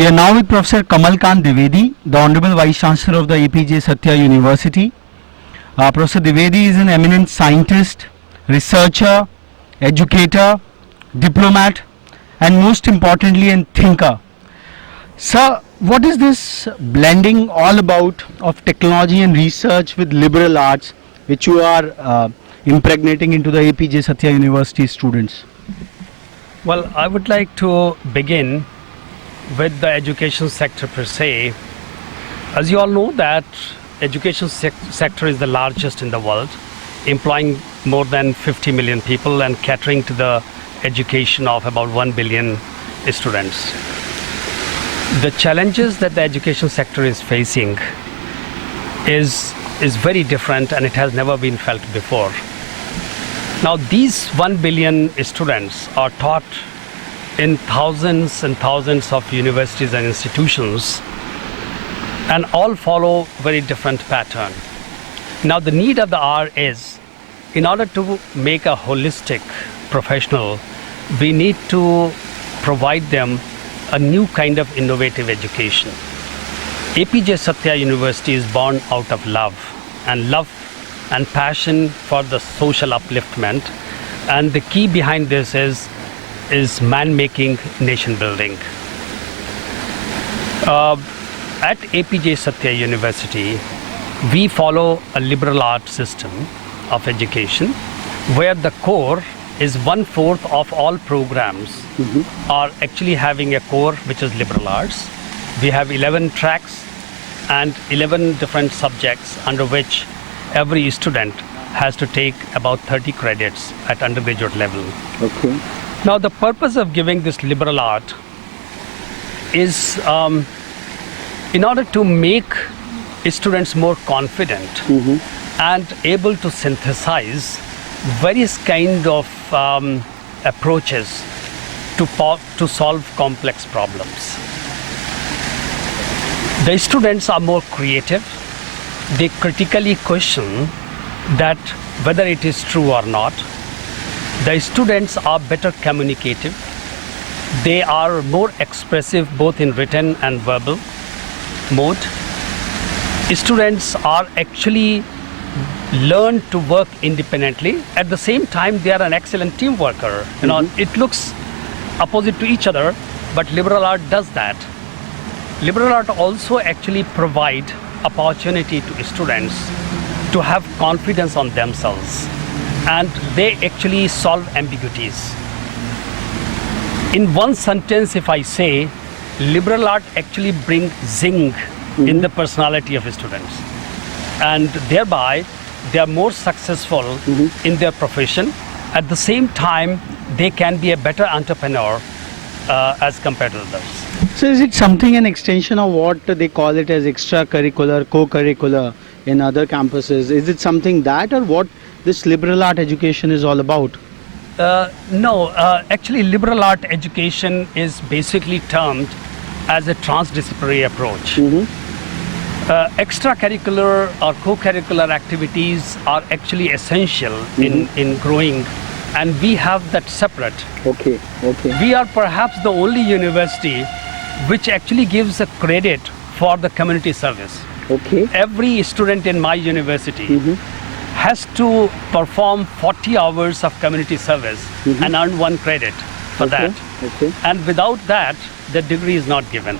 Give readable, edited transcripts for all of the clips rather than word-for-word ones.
We are now with Professor Kamalkant Dwivedi, the Honorable Vice Chancellor of the Apeejay Satya University. Professor Dwivedi is an eminent scientist, researcher, educator, diplomat, and most importantly, a thinker. Sir, what is this blending all about of technology and research with liberal arts, which you are impregnating into the Apeejay Satya University students? Well, I would like to begin with the education sector per se. As you all know that education sector is the largest in the world, employing more than 50 million people and catering to the education of about 1 billion students. The challenges that the education sector is facing is very different, and it has never been felt before. Now, these 1 billion students are taught in thousands and thousands of universities and institutions, and all follow very different pattern. Now, the need of the hour is, in order to make a holistic professional, we need to provide them a new kind of innovative education. Apeejay Satya University is born out of love and passion for the social upliftment, and the key behind this is man-making, nation-building. At Apeejay Satya University, we follow a liberal arts system of education, where the core is 1/4 of all programs are actually having a core which is liberal arts. We have 11 tracks and 11 different subjects under which every student has to take about 30 credits at undergraduate level. Okay. Now, the purpose of giving this liberal art is in order to make students more confident and able to synthesize various kind of approaches to solve complex problems. The students are more creative. They critically question that whether it is true or not. The students are better communicative. They are more expressive both in written and verbal mode. Students are actually learn to work independently. At the same time, they are an excellent team worker. You know, it looks opposite to each other, but liberal art does that. Liberal art also actually provide opportunity to students to have confidence on themselves, and they actually solve ambiguities. In one sentence, if I say, liberal art actually brings zing in the personality of students, and thereby they are more successful in their profession. At the same time, they can be a better entrepreneur as compared to others. So is it something an extension of what they call it as extracurricular, co-curricular in other campuses? Is it something that, or what this liberal art education is all about? No, actually liberal art education is basically termed as a transdisciplinary approach. Extracurricular or co-curricular activities are actually essential in growing, and we have that separate. Okay. We are perhaps the only university which actually gives a credit for the community service. Okay. Every student in my university has to perform 40 hours of community service and earn 1 credit for that. Okay. And without that, the degree is not given.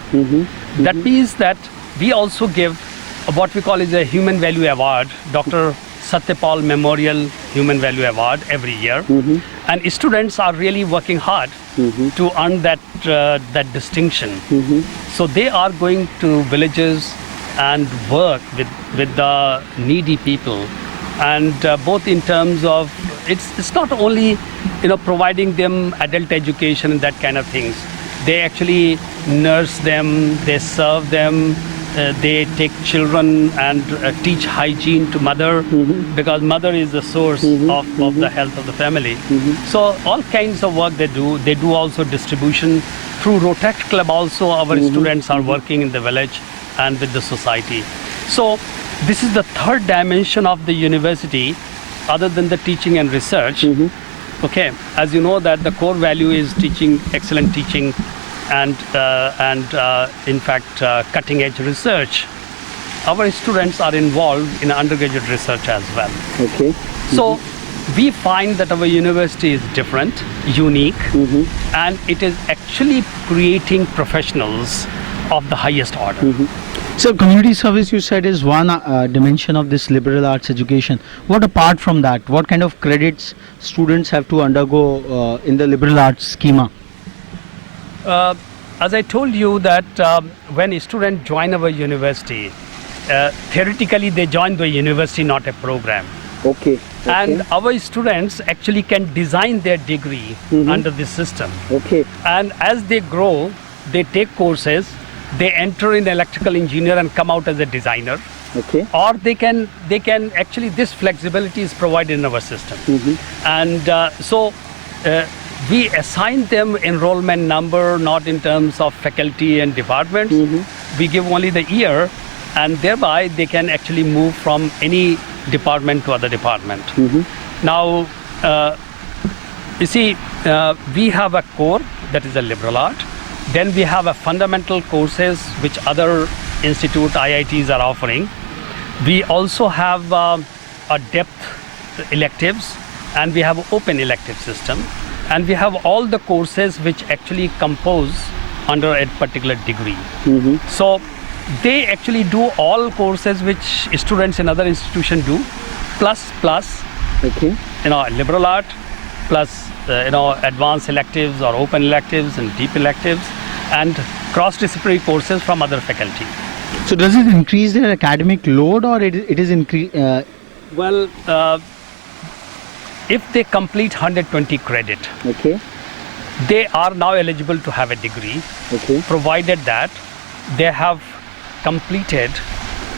That means that we also give what we call is a Human Value Award, Dr. Satyapal Memorial Human Value Award every year. And students are really working hard to earn that distinction. So they are going to villages and work with the needy people, and both in terms of it's not only providing them adult education and that kind of things. They actually nurse them, they serve them, they take children and teach hygiene to mother, because mother is the source of the health of the family. So all kinds of work they do. They do also distribution through Rotary Club. Also our students are working in the village and with the society. So this is the third dimension of the university, other than the teaching and research. Okay, as you know that the core value is teaching, excellent teaching, in fact cutting edge research, our students are involved in undergraduate research as well. Okay. So we find that our university is different, unique, and it is actually creating professionals of the highest order. So community service, you said, is one dimension of this liberal arts education. What apart from that, what kind of credits students have to undergo in the liberal arts schema? As I told you that when students join our university, theoretically they join the university, not a program. Okay. And our students actually can design their degree under this system. Okay. And as they grow, they take courses, they enter in electrical engineer and come out as a designer. Okay. Or they can actually, this flexibility is provided in our system. And so we assign them enrollment number not in terms of faculty and departments. We give only the year, and thereby they can actually move from any department to other department. Now, you see, we have a core that is a liberal art. Then we have a fundamental courses which other institute, IITs are offering. We also have a depth electives, and we have open elective system, and we have all the courses which actually compose under a particular degree. So they actually do all courses which students in other institutions do, plus Okay. liberal art, plus advanced electives or open electives and deep electives, and cross-disciplinary courses from other faculty. So does it increase their academic load, or it is increase? Well, if they complete 120 credit, Okay. they are now eligible to have a degree, Okay. provided that they have completed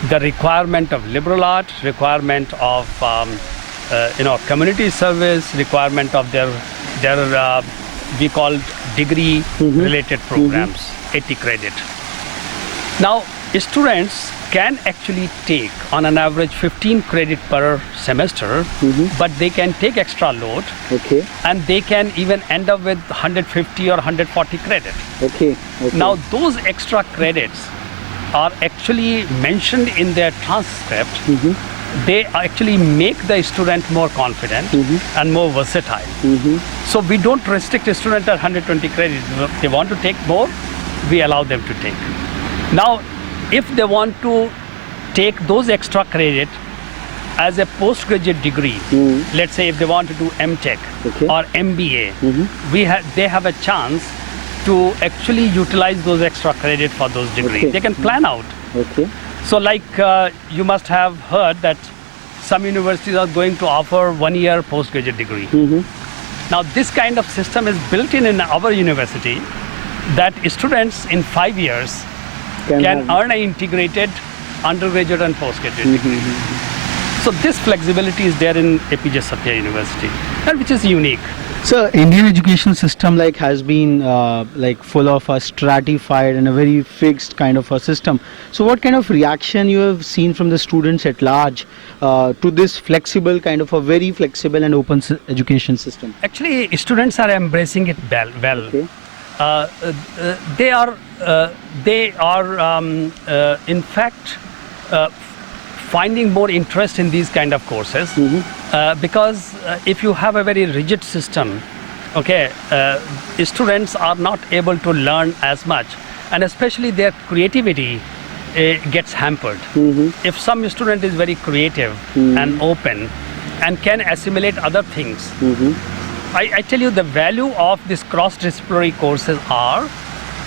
the requirement of liberal art, requirement of community service, requirement of their we call degree related programs, 80 credit. Now students can actually take on an average 15 credit per semester, but they can take extra load. Okay. And they can even end up with 150 or 140 credit. Okay. Now those extra credits are actually mentioned in their transcript. They actually make the student more confident and more versatile. So we don't restrict a student at 120 credits. If they want to take more, we allow them to take. Now, if they want to take those extra credit as a postgraduate degree, let's say if they want to do MTech or MBA, they have a chance to actually utilize those extra credit for those degrees. They can plan out. Okay. So like you must have heard that some universities are going to offer 1 year postgraduate degree. Now this kind of system is built in our university, that students in 5 years can earn an integrated undergraduate and postgraduate degree. So this flexibility is there in Apeejay Satya University, and which is unique. So Indian education system has been full of a stratified and a very fixed kind of a system. So what kind of reaction you have seen from the students at large to this flexible kind of a very flexible and open education system? Actually, students are embracing it well. Okay. They are in fact finding more interest in these kind of courses, because if you have a very rigid system, students are not able to learn as much, and especially their creativity gets hampered. If some student is very creative and open and can assimilate other things, I tell you the value of these cross-disciplinary courses are,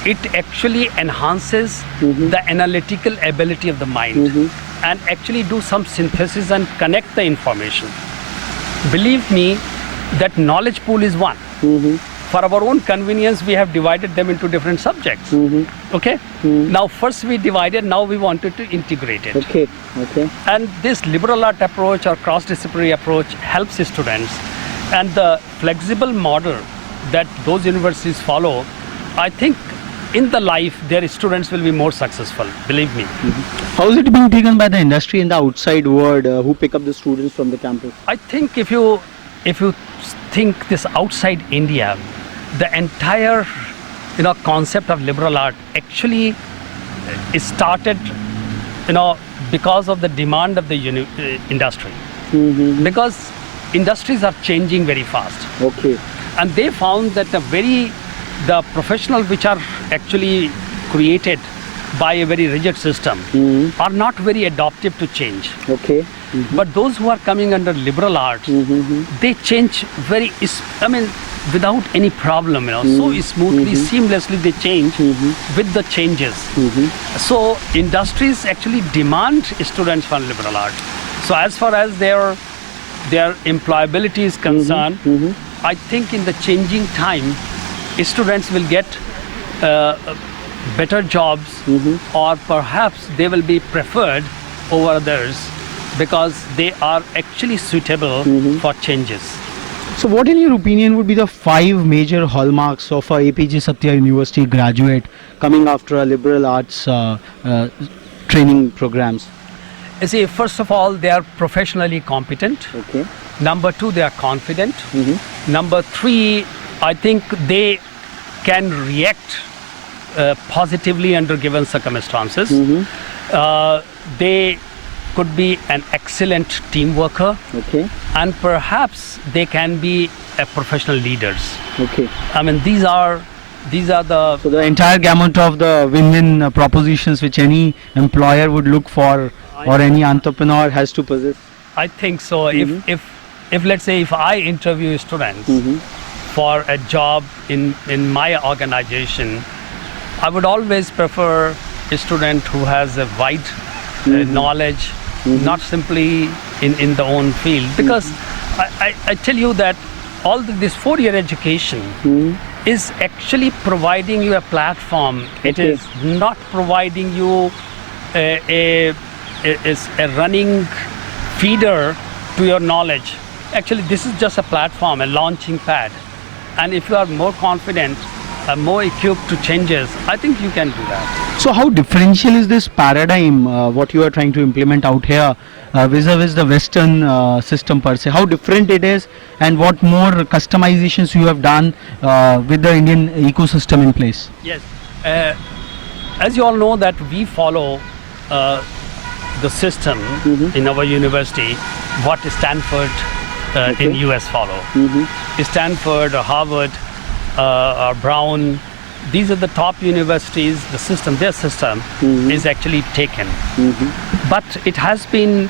it actually enhances the analytical ability of the mind and actually do some synthesis and connect the information. Believe me, that knowledge pool is one. For our own convenience, we have divided them into different subjects. Now first we divided, now we wanted to integrate it. And this liberal art approach or cross-disciplinary approach helps students, and the flexible model that those universities follow, I think in the life their students will be more successful, believe me. How is it being taken by the industry and the outside world who pick up the students from the campus? I think if you think this outside India, the entire concept of liberal art actually it started, because of the demand of the industry. Because industries are changing very fast. Okay. And they found that the professionals which are actually created by a very rigid system are not very adaptive to change. Okay. But those who are coming under liberal arts, they change without any problem, so smoothly, seamlessly they change with the changes. So industries actually demand students from liberal arts. So as far as their employability is concerned, I think in the changing time, students will get better jobs, or perhaps they will be preferred over others because they are actually suitable for changes. So what in your opinion would be the 5 major hallmarks of a APJ Satya University graduate coming after a liberal arts training programs? You see, first of all, they are professionally competent. Okay. Number 2, they are confident. Number 3, I think they can react positively under given circumstances. They could be an excellent team worker. Okay. And perhaps they can be professional leaders. Okay. These are the... So the entire gamut of the win-win propositions which any employer would look for, or any entrepreneur has to possess. I think so. If let's say if I interview students for a job in my organization, I would always prefer a student who has a wide knowledge, not simply in the own field. Because I tell you that this 4-year education is actually providing you a platform. It is not providing you a running feeder to your knowledge. Actually, this is just a platform, a launching pad. And if you are more confident, more equipped to changes, I think you can do that. So how differential is this paradigm, what you are trying to implement out here, vis-a-vis the Western system per se? How different it is, and what more customizations you have done with the Indian ecosystem in place? Yes. As you all know that we follow the system in our university, what Stanford in US follow. Stanford or Harvard or Brown, these are the top universities. Their system is actually taken, but it has been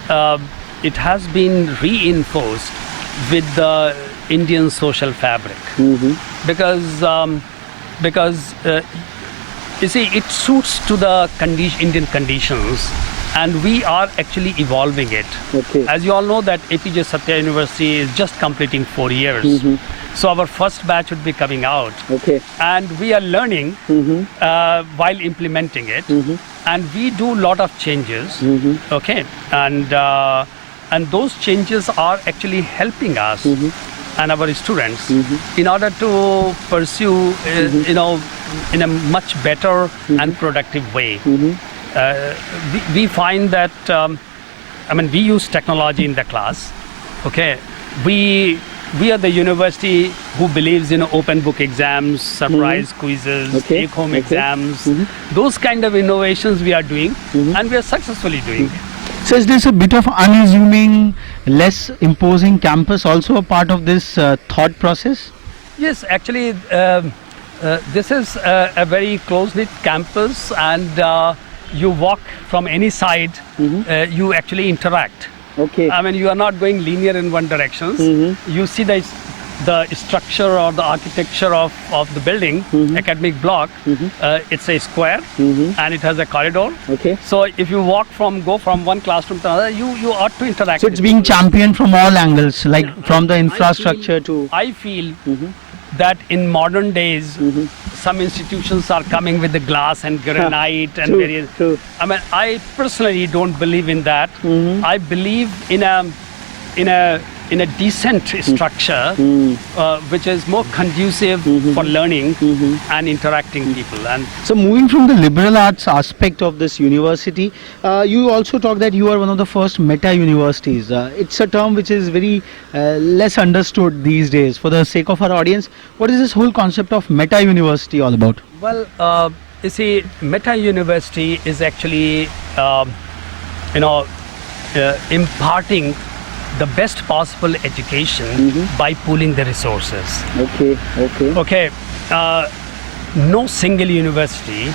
reinforced with the Indian social fabric, because you see, it suits to the Indian conditions, and we are actually evolving it. Okay. As you all know that Apeejay Satya University is just completing 4 years. So our first batch would be coming out. Okay. And we are learning while implementing it. And we do a lot of changes. Okay. And those changes are actually helping us and our students in order to pursue, in a much better and productive way. We find that, we use technology in the class. Okay. We are the university who believes in open book exams, surprise quizzes, take-home exams. Those kind of innovations we are doing, and we are successfully doing. So is this a bit of unassuming, less imposing campus also a part of this thought process? Yes, actually, this is a very close-knit campus, and you walk from any side, you actually interact. Okay. You are not going linear in one direction. You see the structure or the architecture of the building, academic block. It's a square, and it has a corridor. Okay. So if you go from one classroom to another, you ought to interact. So it's being championed from all angles, like from the infrastructure to... I feel that in modern days, some institutions are coming with the glass and granite and various... True. I personally don't believe in that. I believe in a in a decent structure, which is more conducive for learning and interacting people. And So moving from the liberal arts aspect of this university, you also talk that you are one of the first meta universities. It's a term which is very less understood these days. For the sake of our audience, what is this whole concept of meta university all about? well, you see, Meta University is actually, imparting the best possible education by pooling the resources. Okay, okay. Okay, no single university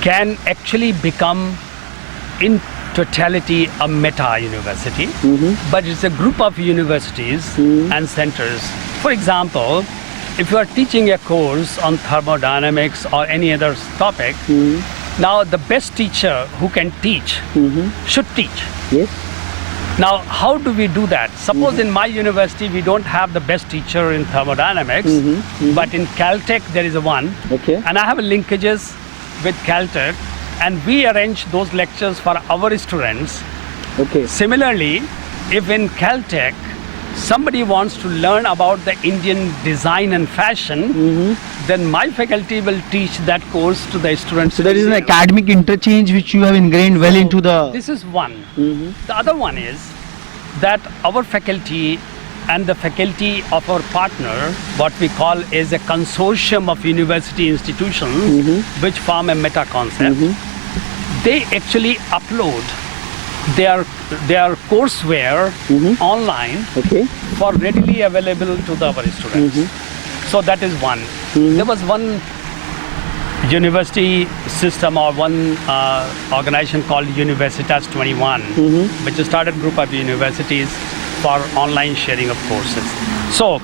can actually become in totality a meta university, but it's a group of universities and centers. For example, if you are teaching a course on thermodynamics or any other topic, now the best teacher who can teach should teach. Yes. Now, how do we do that? Suppose in my university we don't have the best teacher in thermodynamics, but in Caltech there is a one, Okay. and I have linkages with Caltech, and we arrange those lectures for our students. Okay. Similarly, if in Caltech somebody wants to learn about the Indian design and fashion, then my faculty will teach that course to the students. So there is an academic interchange which you have ingrained well into the. This is one. The other one is that our faculty and the faculty of our partner, what we call is a consortium of university institutions which form a meta concept, they actually upload their courseware online Okay. for readily available to our students. So that is one. There was one university system or one organization called Universitas 21, which started a group of universities for online sharing of courses. So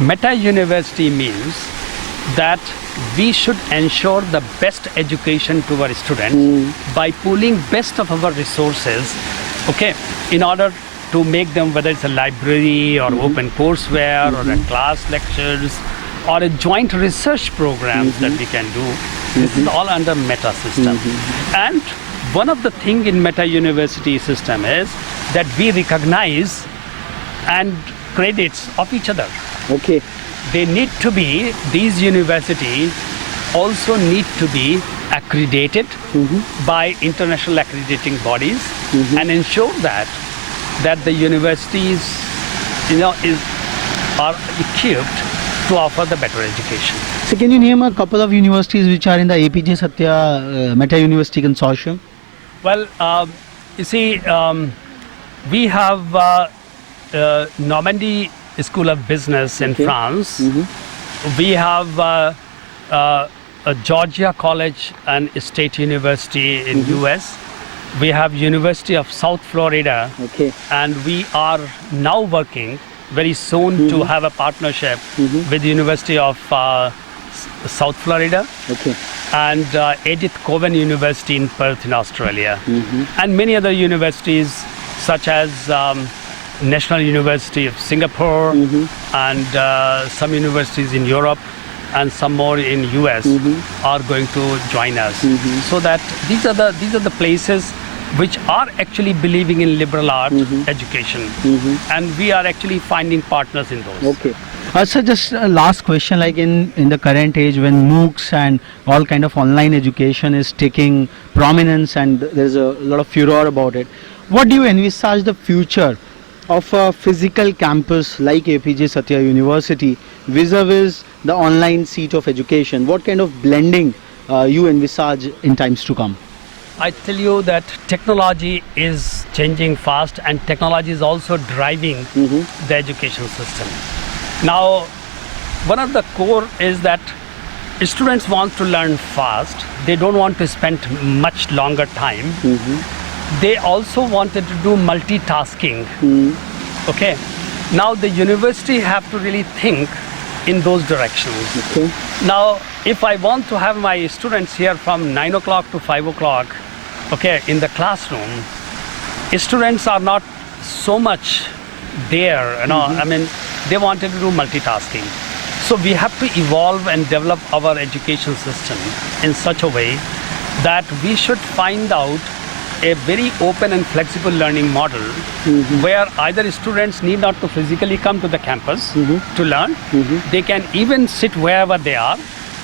Meta University means that we should ensure the best education to our students by pooling best of our resources, okay, in order to make them, whether it's a library or open courseware or a class lectures or a joint research programs that we can do. This is all under Meta system. And one of the thing in Meta University system is that we recognize and credits of each other. Okay. They need to be, these universities also need to be accredited by international accrediting bodies and ensure that the universities are equipped to offer the better education. So can you name a couple of universities which are in the Apeejay Satya Meta University Consortium? Well, you see, we have Normandy School of Business in France. We have Georgia College and State University in US. We have University of South Florida. Okay. And we are now working very soon to have a partnership with University of South Florida. Okay. And Edith Cowan University in Perth in Australia. And many other universities such as National University of Singapore and some universities in Europe and some more in US are going to join us. So that these are the places which are actually believing in liberal arts education, and we are actually finding partners in those. Okay. So just a last question, like in the current age when MOOCs and all kind of online education is taking prominence and there's a lot of furor about it, what do you envisage the future of a physical campus like Apeejay Satya University vis-a-vis the online seat of education? What kind of blending you envisage in times to come? I tell you that technology is changing fast and technology is also driving the education system. Now, one of the core is that students want to learn fast. They don't want to spend much longer time. They also wanted to do multitasking. Okay. Now the university have to really think in those directions. Okay. Now, if I want to have my students here from 9 o'clock to 5 o'clock, okay, in the classroom, students are not so much there, I mean, they wanted to do multitasking. So we have to evolve and develop our education system in such a way that we should find out a very open and flexible learning model where either students need not to physically come to the campus to learn. They can even sit wherever they are,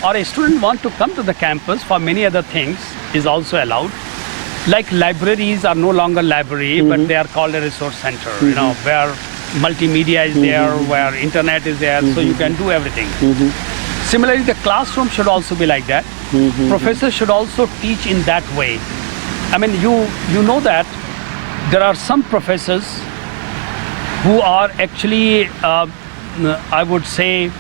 or a student want to come to the campus for many other things is also allowed. Like libraries are no longer library, but they are called a resource center, you know, where multimedia is there, where internet is there, so you can do everything. Similarly, the classroom should also be like that. Professors should also teach in that way. I mean, you know that there are some professors who are actually, I would say,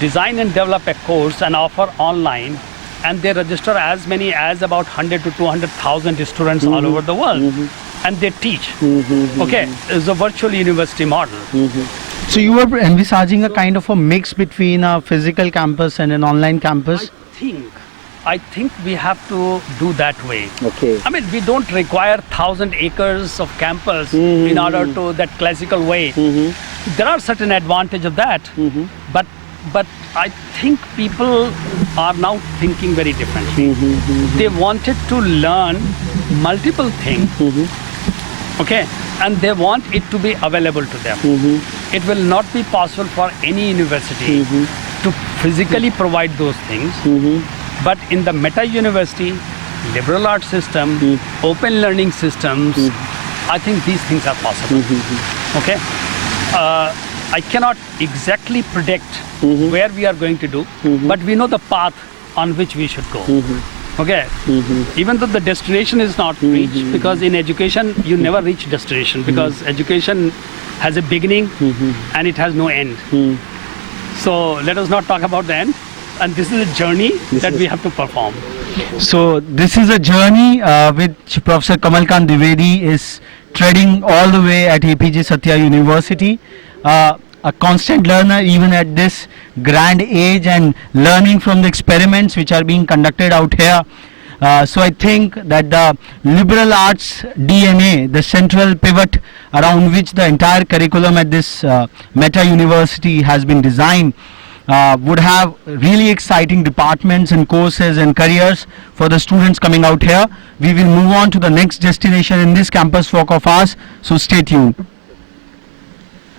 design and develop a course and offer online, and they register as many as about 100 to 200,000 students all over the world, and they teach. Okay, it's a virtual university model. So you were envisaging a kind of a mix between a physical campus and an online campus? I think we have to do that way. Okay. I mean, we don't require 1,000 acres of campus in order to that classical way. There are certain advantages of that, but I think people are now thinking very differently. They wanted to learn multiple things, okay, and they want it to be available to them. It will not be possible for any university to physically provide those things, but in the Meta University, liberal arts system, open learning systems, I think these things are possible. Okay. I cannot exactly predict where we are going to do, but we know the path on which we should go. Okay. Even though the destination is not reached, because in education you never reach destination, because education has a beginning and it has no end. So let us not talk about the end. And this is a journey that we have to perform. So this is a journey which Professor Kamalkant Dwivedi is treading all the way at Apeejay Satya University. A constant learner even at this grand age, and learning from the experiments which are being conducted out here. So I think that the liberal arts DNA, the central pivot around which the entire curriculum at this Meta University has been designed, would have really exciting departments and courses and careers for the students coming out here. We will move on to the next destination in this campus walk of ours, so stay tuned.